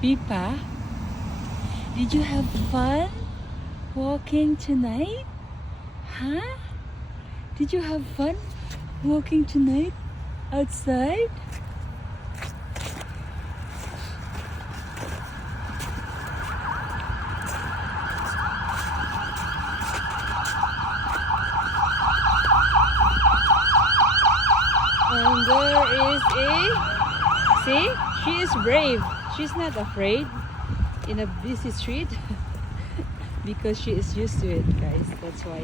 Pippa, did you have fun walking tonight? Huh? Did you have fun walking tonight outside? And there is see, she is brave. She's not afraid in a busy street because she is used to it, guys. That's why.